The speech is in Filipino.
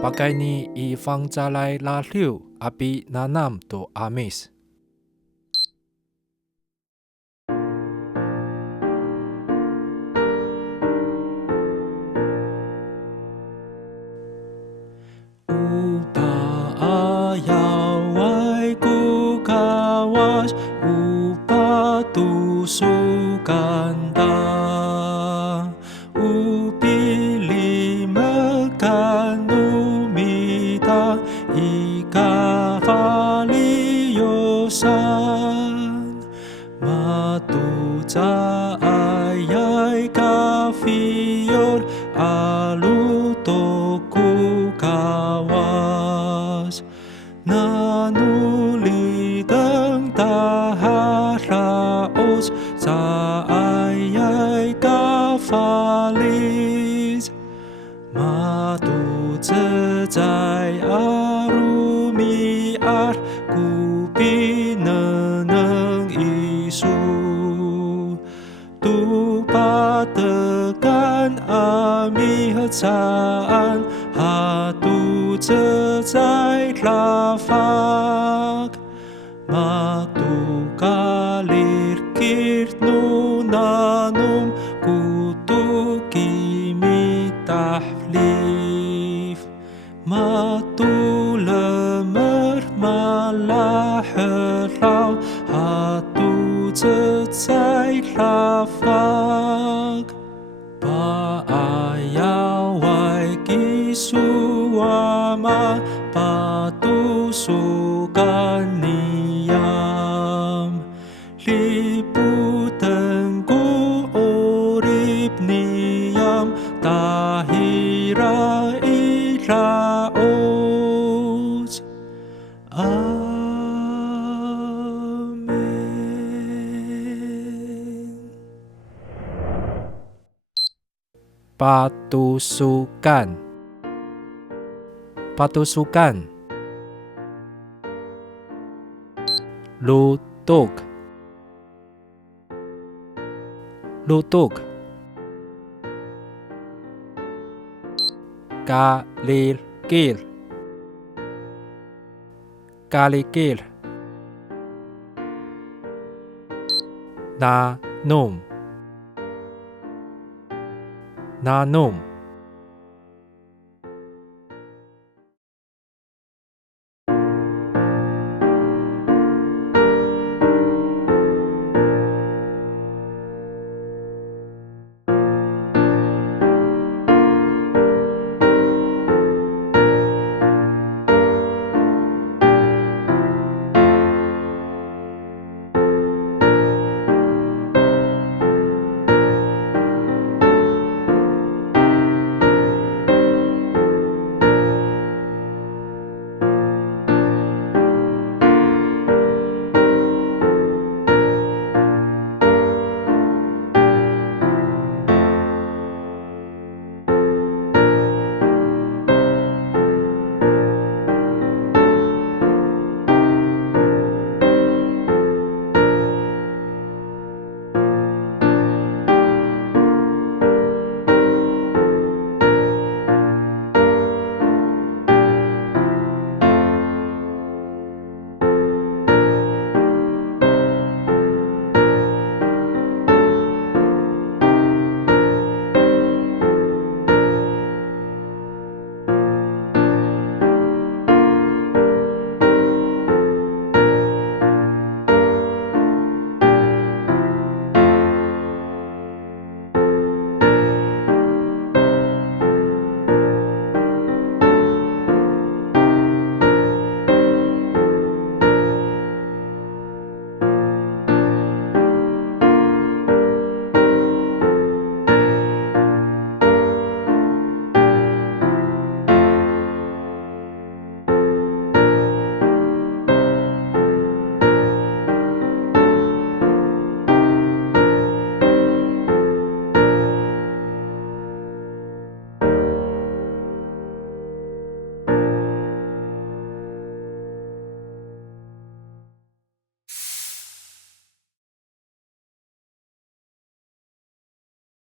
Pakai ni ifang jalai la liu api nanam to amis. Upa ayawai ku kawas, upa tusukan ta. Upili mekanumita ikavaliosan. Matuca ayay kafiol alutoku kawas. Nanulitang taharaos sa ayay kafalis. Matucecay arumiar kupineneng isu. Tupatekan ami hetsaan hatu cecay lafak. Matu kalir kirtnu nanum kutuki mitahlif. Matu lemer malaheraw hatu cecay lafak. Paayaway kisuama patusukan niyam. Liputan ku urip niyam tahira iraos. Amen. Patusukan. Patusukan. Lutuk. Lutuk. Kalikil. Kalikil. Nanum. Nanum.